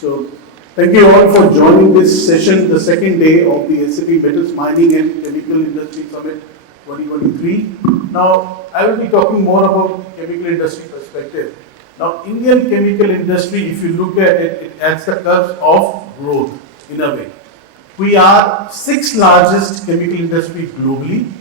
So, thank you all for joining this session, the second day of the SAP Metals Mining and Chemical Industry Summit 2023. Now, I will be talking more about the chemical industry perspective. Now, Indian chemical industry, if you look at it, it adds the curve of growth in a way. We are sixth largest chemical industry globally,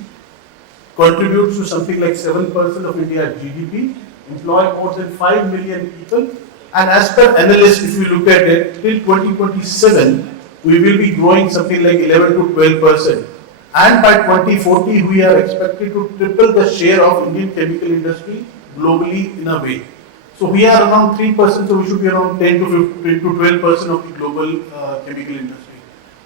contributes to something like 7% of India's GDP, employ more than 5 million people, and as per analysts, if you look at it, till 2027, we will be growing something like 11 to 12%. And by 2040, we are expected to triple the share of Indian chemical industry globally in a way. So we are around 3%, so we should be around 10 to 15 to 12% of the global chemical industry.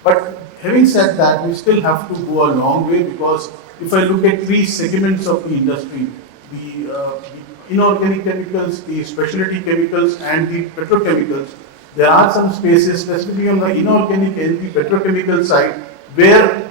But having said that, we still have to go a long way, because if I look at three segments of the industry, the inorganic chemicals, the specialty chemicals, and the petrochemicals, there are some spaces, specifically on the inorganic and the petrochemical side, where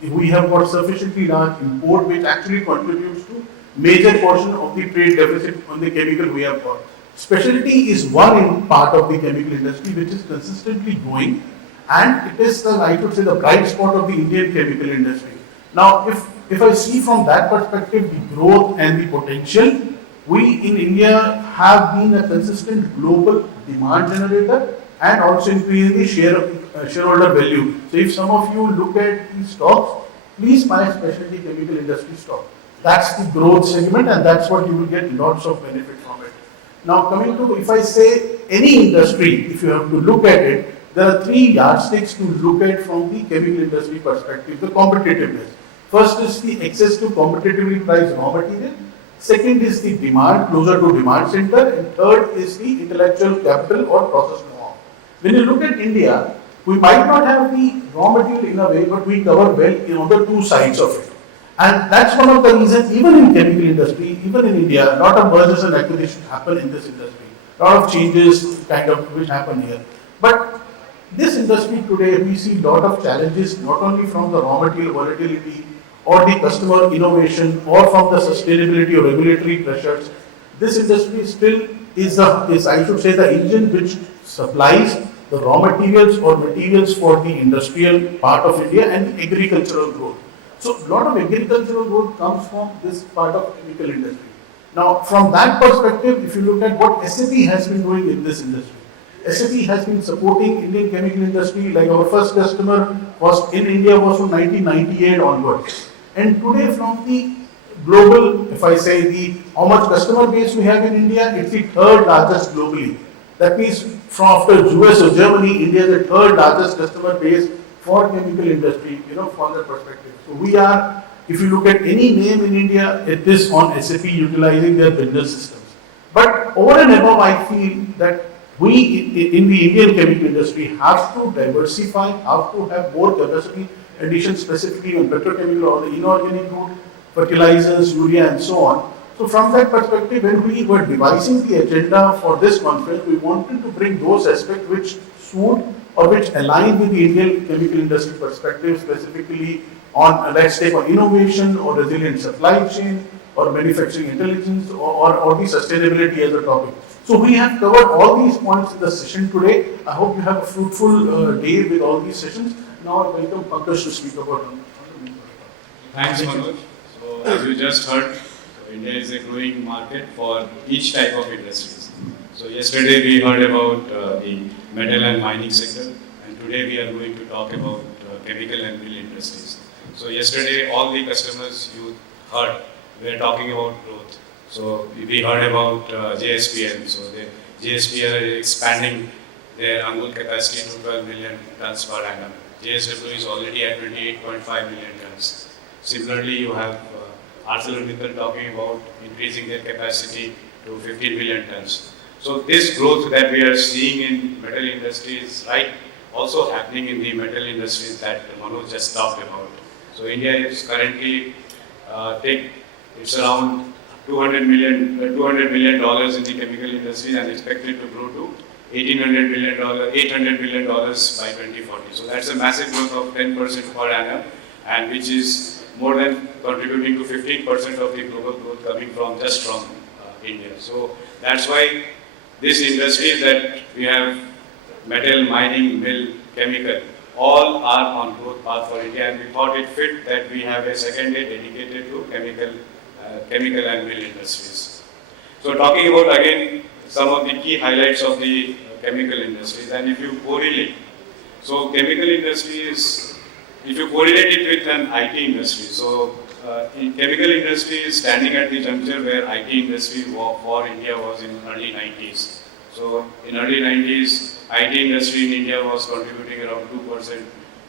we have got sufficiently large import, which actually contributes to major portion of the trade deficit on the chemical we have got. Specialty is one part of the chemical industry which is consistently growing, and it is the, I should say, the bright spot of the Indian chemical industry. Now, if I see from that perspective the growth and the potential, we in India have been a consistent global demand generator and also increasing the shareholder value. So if some of you look at the stocks, please buy specialty chemical industry stock. That's the growth segment, and that's what you will get lots of benefit from it. Now coming to, if I say any industry, if you have to look at it, there are three yardsticks to look at from the chemical industry perspective. The competitiveness. First is the access to competitively priced raw material. Second is the demand, closer to demand center. And third is the intellectual capital or process know-how. When you look at India, we might not have the raw material in a way, but we cover well on the two sides of it. And that's one of the reasons, even in chemical industry, even in India, a lot of mergers and acquisitions happen in this industry. A lot of changes kind of which happen here. But this industry today, we see a lot of challenges, not only from the raw material volatility or the customer innovation or from the sustainability or regulatory pressures. This industry still is I should say, the engine which supplies the raw materials or materials for the industrial part of India and the agricultural growth. So a lot of agricultural growth comes from this part of chemical industry. Now, from that perspective, if you look at what SAP has been doing in this industry, SAP has been supporting Indian chemical industry. Like our first customer was in India was from 1998 onwards. And today, from the global, if I say the how much customer base we have in India, it's the third largest globally. That means from after US or Germany, India is the third largest customer base for chemical industry, from that perspective. So we are, if you look at any name in India, it is on SAP utilizing their business systems. But over and above, I feel that we in the Indian chemical industry have to diversify, have to have more capacity addition specifically on petrochemical or the inorganic route, fertilizers, urea and so on. So from that perspective, when we were devising the agenda for this conference, we wanted to bring those aspects which suit or which align with the Indian chemical industry perspective, specifically on, let's take on innovation or resilient supply chain or manufacturing intelligence or the sustainability as a topic. So we have covered all these points in the session today. I hope you have a fruitful day with all these sessions. Now I welcome Pankaj to speak about it. Thanks, Manoj. So as you just heard, India is a growing market for each type of industries. So yesterday we heard about the metal and mining sector, and today we are going to talk about chemical and mill industries. So yesterday all the customers you heard were talking about growth. So we heard about JSPL. So the JSPL is expanding their angle capacity to 12 million tons per annum. JSW is already at 28.5 million tons. Similarly, you have ArcelorMittal talking about increasing their capacity to 15 million tons. So this growth that we are seeing in metal industry is also happening in the metal industries that Manoj just talked about. So India is currently it's around $200 million in the chemical industry and expected to grow to $800 million by 2040. So that's a massive growth of 10% per annum, and which is more than contributing to 15% of the global growth coming from just from India. So that's why this industry that we have metal, mining, mill, chemical, all are on growth path for India, and we thought it fit that we have a second day dedicated to chemical and mill industries. So talking about again some of the key highlights of the chemical industries, and if you correlate, so chemical industry is, if you correlate it with an IT industry, so in chemical industry is standing at the juncture where IT industry for India was in early 90s. So in early 90s, IT industry in India was contributing around 2%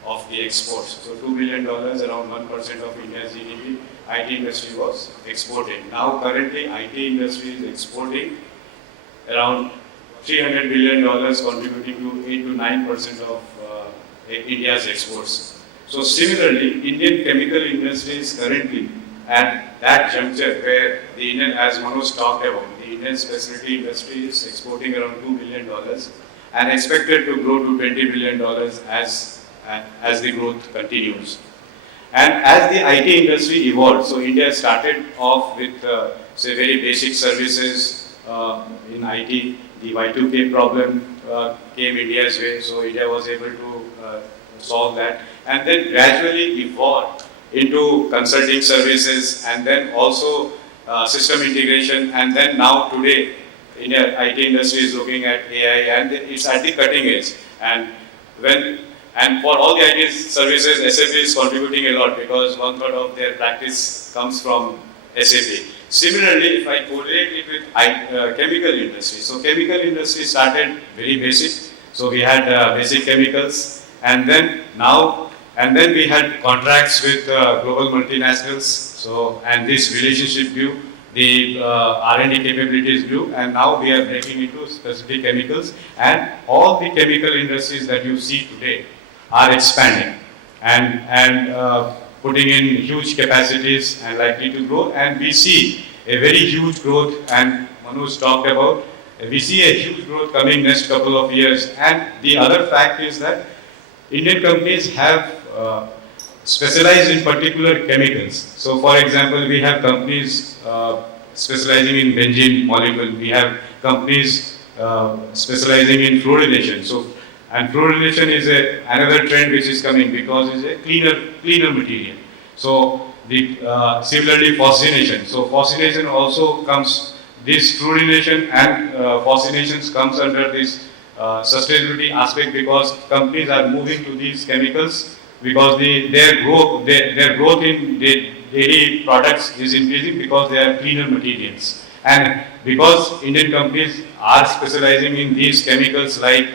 of the exports. So $2 billion, around 1% of India's GDP, IT industry was exporting. Now currently IT industry is exporting around $300 billion, contributing to 8 to 9% of India's exports. So similarly, Indian chemical industry is currently at that juncture where the Indian, as Manoj talked about, the Indian specialty industry is exporting around $2 billion and expected to grow to $20 billion as the growth continues. And as the IT industry evolved, so India started off with say very basic services in IT. The Y2K problem came India's way, so India was able to solve that, and then gradually evolved into consulting services, and then also system integration, and then now today India IT industry is looking at AI, and it's at the cutting edge. And for all the IT services, SAP is contributing a lot because 1/3 of their practice comes from SAP. Similarly, if I correlate it with chemical industry, so chemical industry started very basic. So we had basic chemicals, and then we had contracts with global multinationals. So and this relationship grew, the R&D capabilities grew, and now we are breaking into specific chemicals, and all the chemical industries that you see today are expanding and putting in huge capacities and likely to grow, and we see a very huge growth, and Manoj talked about, we see a huge growth coming next couple of years. And the other fact is that Indian companies have specialized in particular chemicals. So for example, we have companies specializing in benzene molecule, we have companies specializing in fluorination. So, and fluorination is another trend which is coming because it's a cleaner material. So similarly fossination. So fossination also comes, this fluorination and fossinations comes under this sustainability aspect because companies are moving to these chemicals because their growth in daily products is increasing because they are cleaner materials. And because Indian companies are specializing in these chemicals like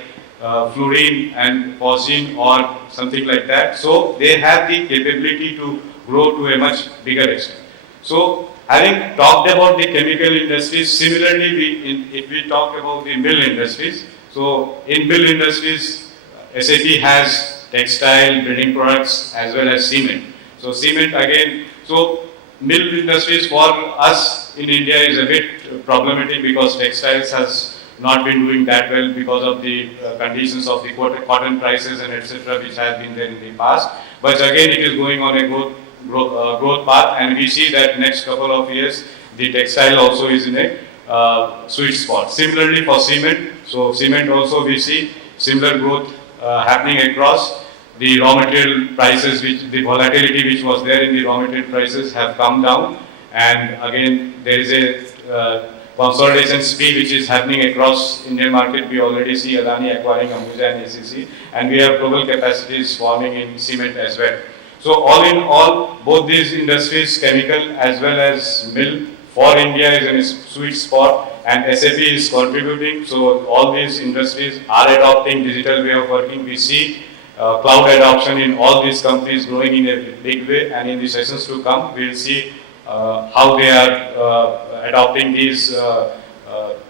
fluorine and phosgene or something like that, so they have the capability to grow to a much bigger extent. So having talked about the chemical industries, similarly if we talk about the mill industries, so in mill industries, SAP has textile, building products as well as cement. So cement again, so mill industries for us in India is a bit problematic because textiles has not been doing that well because of the conditions of the cotton prices and etc. which have been there in the past. But again, it is going on a growth path, and we see that next couple of years the textile also is in a sweet spot. Similarly for cement, so cement also we see similar growth happening across. The raw material prices, the volatility which was there in the raw material prices have come down, and again there is a consolidation speed which is happening across Indian market. We already see Adani acquiring Ambuja and ACC, and we have global capacities forming in cement as well. So all in all, both these industries, chemical as well as mill, for India is in a sweet spot, and SAP is contributing. So all these industries are adopting digital way of working. We see cloud adoption in all these companies growing in a big way, and in the sessions to come, we will see how they are adopting these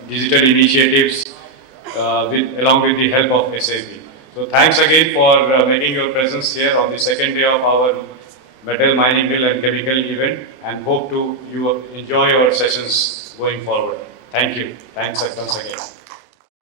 digital initiatives along with the help of SAP. So thanks again for making your presence here on the second day of our metal, mining, mill and chemical event, and hope to you enjoy your sessions going forward. Thank you. Thanks once again.